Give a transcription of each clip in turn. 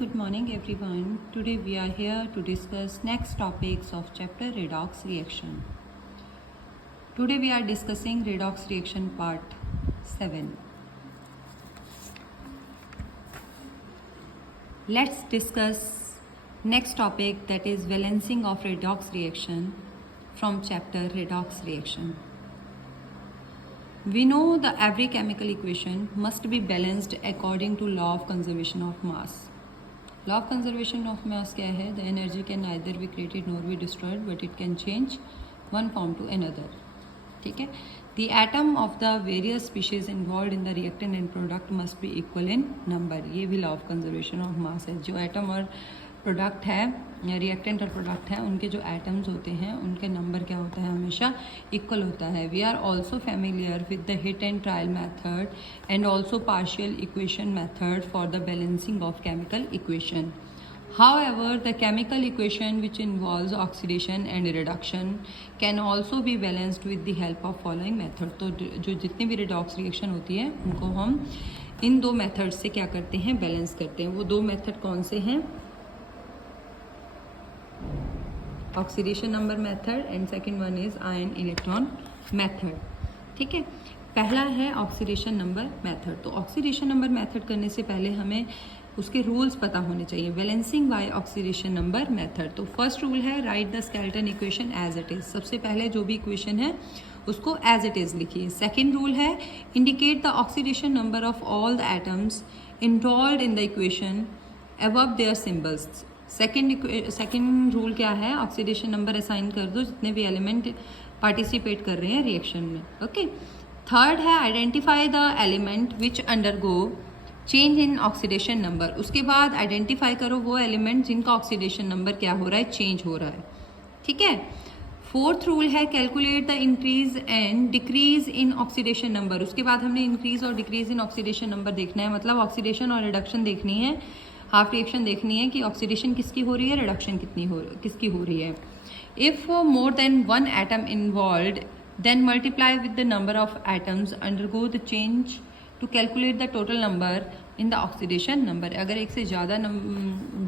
good morning everyone. Today we are here to discuss next topics of chapter redox reaction. Today we are discussing redox reaction part 7. Let's discuss next topic, that is balancing of redox reaction from chapter redox reaction. We know that every chemical equation must be balanced according to law of conservation of mass. Law of conservation of mass क्या है? The energy can neither be created nor be destroyed, but it can change one form to another. ठीक है? The atom of the various species involved in the reactant and product must be equal in number. ये भी law of conservation of mass है. जो atom और product है, reactant और product है, उनके जो एटम्स होते हैं उनके नंबर क्या होता है? हमेशा इक्वल होता है. We are also familiar with the hit and trial method and also partial equation method for the balancing of chemical equation. However, the chemical equation which involves oxidation and reduction can also be balanced with the help of following method. तो जो जितनी भी redox reaction होती है उनको हम इन दो method से क्या करते हैं? बैलेंस करते हैं. वो दो मेथड कौन से हैं? Oxidation number method and second one is ion electron method. ठीक है, पहला है ऑक्सीडेशन नंबर मेथड. तो ऑक्सीडेशन नंबर मेथड करने से पहले हमें उसके रूल्स पता होने चाहिए. Balancing by oxidation number method. तो फर्स्ट रूल है write the skeleton equation as it is. सबसे पहले जो भी इक्वेशन है उसको एज इट इज लिखिए. सेकेंड रूल है indicate the oxidation number of all the atoms involved in the equation above their symbols. Second rule क्या है? ऑक्सीडेशन नंबर असाइन कर दो जितने भी एलिमेंट पार्टिसिपेट कर रहे हैं रिएक्शन में. ओके. थर्ड है identify the element which undergo change in oxidation number. उसके बाद आइडेंटिफाई करो वो एलिमेंट जिनका ऑक्सीडेशन नंबर क्या हो रहा है? चेंज हो रहा है. ठीक है. फोर्थ रूल है calculate the increase and decrease in oxidation number. उसके बाद हमने इंक्रीज और डिक्रीज इन ऑक्सीडेशन नंबर देखना है, मतलब ऑक्सीडेशन और रिडक्शन देखनी है, हाफ रिएक्शन देखनी है कि ऑक्सीडेशन किसकी हो रही है, रिडक्शन किसकी हो रही है. If more than one atom involved then multiply with the number of atoms undergo the change to calculate the total number in the oxidation number. अगर एक से ज़्यादा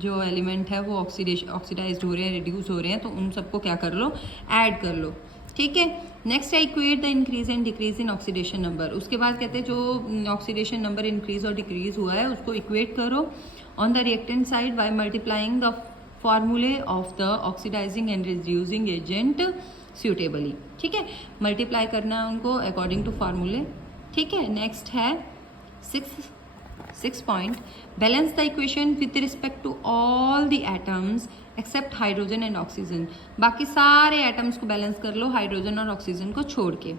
जो एलिमेंट है वो ऑक्सीडाइज्ड हो रहे हैं, रिड्यूस हो रहे हैं, तो उन सबको क्या कर लो? ऐड कर लो. ठीक है. नेक्स्ट है equate the increase and decrease in oxidation number. उसके बाद कहते हैं जो ऑक्सीडेशन नंबर इंक्रीज और डिक्रीज हुआ है उसको इक्वेट करो on the reactant side by multiplying the formulae of the oxidizing and reducing agent suitably. ठीक है, मल्टीप्लाई करना है उनको अकॉर्डिंग टू फार्मूले. ठीक है. नेक्स्ट है six point balance the equation with respect to all the atoms except hydrogen and oxygen. बाकी सारे एटम्स को बैलेंस कर लो हाइड्रोजन और ऑक्सीजन को छोड़ के.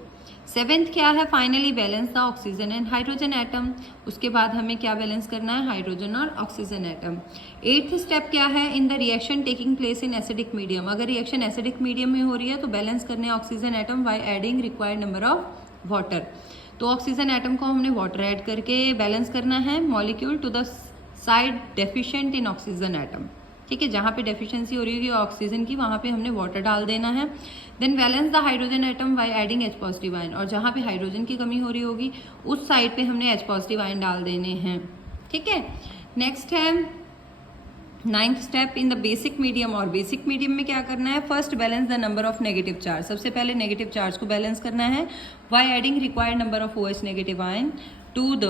सेवेंथ क्या है? Finally balance the oxygen and hydrogen atom. उसके बाद हमें क्या बैलेंस करना है? हाइड्रोजन और ऑक्सीजन एटम. एट्थ स्टेप क्या है? In the reaction taking place in acidic medium. अगर रिएक्शन एसिडिक मीडियम में हो रही है तो बैलेंस करने oxygen atom by adding required number of water. तो ऑक्सीजन एटम को हमने वाटर ऐड करके बैलेंस करना है molecule to the side deficient in oxygen atom. ठीक है, जहाँ पे डेफिशिएंसी हो रही होगी ऑक्सीजन की वहाँ पे हमने वाटर डाल देना है. Then balance the hydrogen atom by adding H positive ion. और जहाँ पे हाइड्रोजन की कमी हो रही होगी उस साइड पे हमने H पॉजिटिव आयन डाल देने हैं. ठीक है. नेक्स्ट है ninth step in the basic medium. और बेसिक मीडियम में क्या करना है? First balance the number of negative charge. सबसे पहले नेगेटिव चार्ज को बैलेंस करना है by adding required number of OH negative ion to the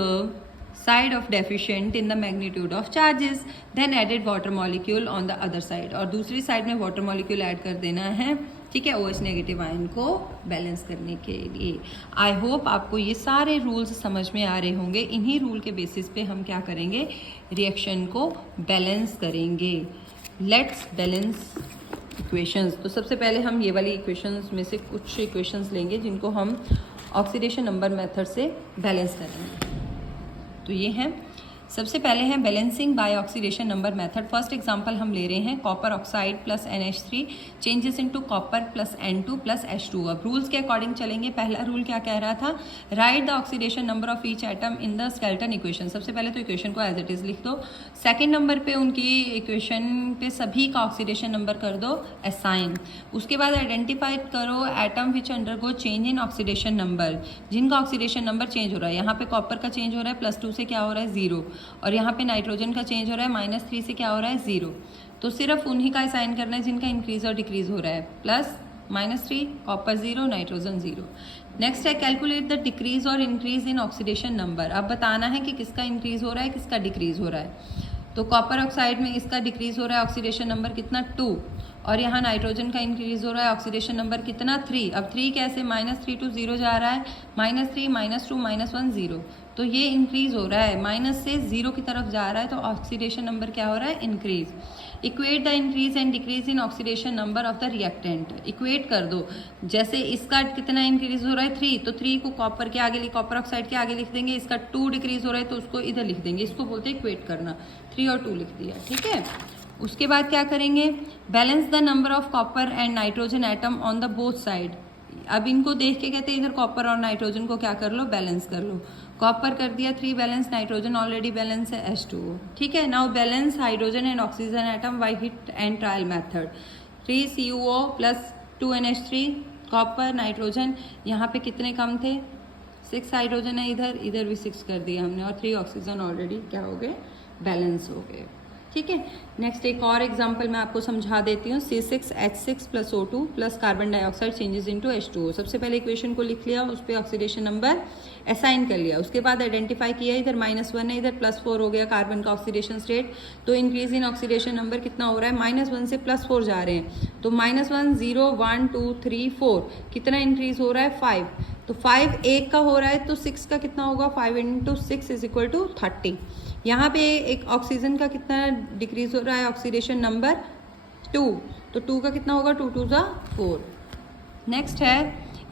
side of deficient in the magnitude of charges, then added water molecule on the other side. और दूसरी side में water molecule add कर देना है. ठीक है, OH नेगेटिव आयन को balance करने के लिए. आई होप आपको ये सारे रूल्स समझ में आ रहे होंगे. इन्हीं रूल के बेसिस पे हम क्या करेंगे? रिएक्शन को बैलेंस करेंगे. Let's balance equations. तो सबसे पहले हम ये वाली इक्वेशंस में से कुछ इक्वेशंस लेंगे जिनको हम ऑक्सीडेशन नंबर मेथड से बैलेंस करेंगे. तो ये हैं. सबसे पहले है balancing by oxidation number method. First example हम ले रहे हैं copper oxide plus NH3 changes into copper plus N2 plus H2. अब रूल्स के अकॉर्डिंग चलेंगे. पहला रूल क्या कह रहा था? Right the oxidation number of each atom in the skeleton equation. सबसे पहले तो इक्वेशन को एज इट इज लिख दो. सेकेंड नंबर पे उनकी इक्वेशन पे सभी का ऑक्सीडेशन नंबर कर दो असाइन. उसके बाद आइडेंटिफाई करो atom which undergo change in oxidation number, जिनका ऑक्सीडेशन नंबर चेंज हो रहा है. यहाँ पे कॉपर का चेंज हो रहा है +2 से क्या हो रहा है? 0. और यहाँ पे नाइट्रोजन का चेंज हो रहा है -3 से क्या हो रहा है 0, तो सिर्फ उन्हीं का असाइन करना है जिनका इंक्रीज और डिक्रीज हो रहा है। Plus -3 copper 0 nitrogen 0। नेक्स्ट है कैलकुलेट द डिक्रीज और इंक्रीज इन ऑक्सीडेशन नंबर। अब बताना है कि किसका इंक्रीज हो रहा है किसका डिक्रीज हो रहा है। तो कॉपर ऑक्साइड में इसका डिक्रीज हो रहा है ऑक्सीडेशन नंबर कितना 2, और यहाँ नाइट्रोजन का इंक्रीज हो रहा है ऑक्सीडेशन नंबर कितना 3। अब 3 कैसे -3 to 0 जा रहा है, -3 -2 -1 0, तो ये इंक्रीज हो रहा है माइनस से 0 की तरफ जा रहा है, तो ऑक्सीडेशन नंबर क्या हो रहा है increase. Equate the increase and decrease in oxidation number of the reactant. Equate कर दो, जैसे इसका कितना इंक्रीज हो रहा है 3, तो 3 को कॉपर के आगे कॉपर ऑक्साइड के आगे लिख देंगे। इसका 2 डिक्रीज हो रहा है तो उसको इधर लिख देंगे, इसको बोलते हैं इक्वेट करना। 3 और 2 लिख दिया, ठीक है। उसके बाद क्या करेंगे, balance the number of copper and nitrogen atom on the both side. अब इनको देख के कहते हैं इधर कॉपर और नाइट्रोजन को क्या कर लो, बैलेंस कर लो। कॉपर कर दिया 3 बैलेंस, नाइट्रोजन ऑलरेडी बैलेंस है H2O, ठीक है। Now balance hydrogen and oxygen atom bye hit and trial method. 3 CuO plus 2 NH3, copper nitrogen यहाँ पे कितने कम थे, 6 हाइड्रोजन है इधर, इधर भी 6 कर दिया हमने, और 3 ऑक्सीजन ऑलरेडी क्या हो गए, बैलेंस हो गए, ठीक है। नेक्स्ट एक और एग्जांपल मैं आपको समझा देती हूँ। C6H6 plus O2 plus carbon dioxide changes into H2O। सबसे पहले इक्वेशन को लिख लिया, उस पर ऑक्सीडेशन नंबर असाइन कर लिया, उसके बाद आइडेंटिफाई किया इधर -1 है, इधर +4 हो गया कार्बन का ऑक्सीडेशन स्टेट, तो इंक्रीज इन ऑक्सीडेशन नंबर कितना हो रहा है, -1 से +4 जा रहे हैं, तो -1 0 1 2 3 4 कितना इंक्रीज हो रहा है 5, तो 5 1 का हो रहा है, तो 6 का कितना होगा, 5 × 6 = 30। यहाँ पे एक ऑक्सीजन का कितना डिक्रीज हो रहा है ऑक्सीडेशन नंबर 2, तो 2 का कितना होगा, 2 2 4। नेक्स्ट है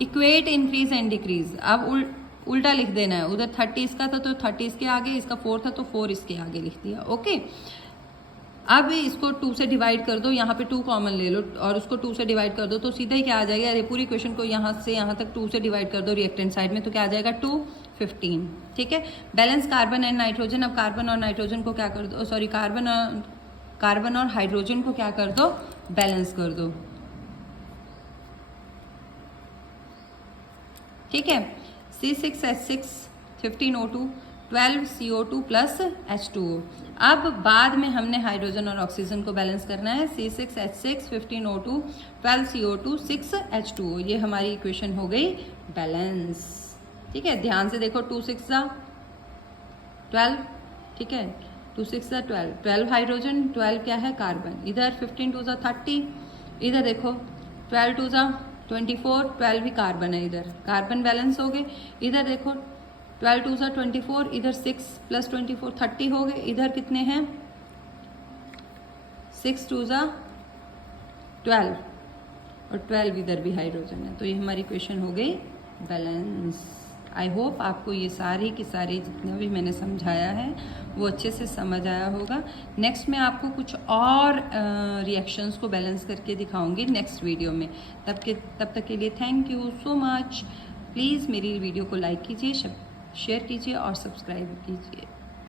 इक्वेट इंक्रीज एंड डिक्रीज। अब उल्टा लिख देना है, उधर 30 इसका था तो 30 इसके आगे, इसका 4 था तो 4 इसके आगे लिख दिया, ओके। अब इसको 2 से डिवाइड कर दो, यहाँ पे 2 कॉमन ले लो और उसको 2 से डिवाइड कर दो, तो सीधा ही क्या आ जाएगा, अरे पूरी क्वेश्चन को यहाँ से यहाँ तक 2 से डिवाइड कर दो रिएक्टेंट साइड में, तो क्या आ जाएगा 2 15, ठीक है। Balance carbon and nitrogen. अब कार्बन और नाइट्रोजन को क्या कर दो, सॉरी कार्बन और हाइड्रोजन को क्या कर दो, बैलेंस कर दो, ठीक है। C6H6 15 O2 12 CO2 plus H2O। अब बाद में हमने हाइड्रोजन और ऑक्सीजन को बैलेंस करना है। C6H6 15 O2 12 CO2 6 H2O, ये हमारी इक्वेशन हो गई बैलेंस, ठीक है। ध्यान से देखो, 2 6 12, ठीक है, 2 6 12, 12 हाइड्रोजन, 12 क्या है कार्बन, इधर 15 2 30, इधर देखो 12 2 24, 12 भी कार्बन है, इधर कार्बन बैलेंस हो गए। इधर देखो 12 2 24, इधर 6 प्लस 24 30 हो गए, इधर कितने हैं 6 2 12, और 12 इधर भी हाइड्रोजन है, तो ये हमारी इक्वेशन हो गई बैलेंस। आई होप आपको ये सारी की सारी जितना भी मैंने समझाया है वो अच्छे से समझ आया होगा। नेक्स्ट मैं आपको कुछ और रिएक्शंस को बैलेंस करके दिखाऊंगी नेक्स्ट वीडियो में। तब तक के लिए thank you so much. Please मेरी वीडियो को लाइक कीजिए, शेयर कीजिए और सब्सक्राइब कीजिए।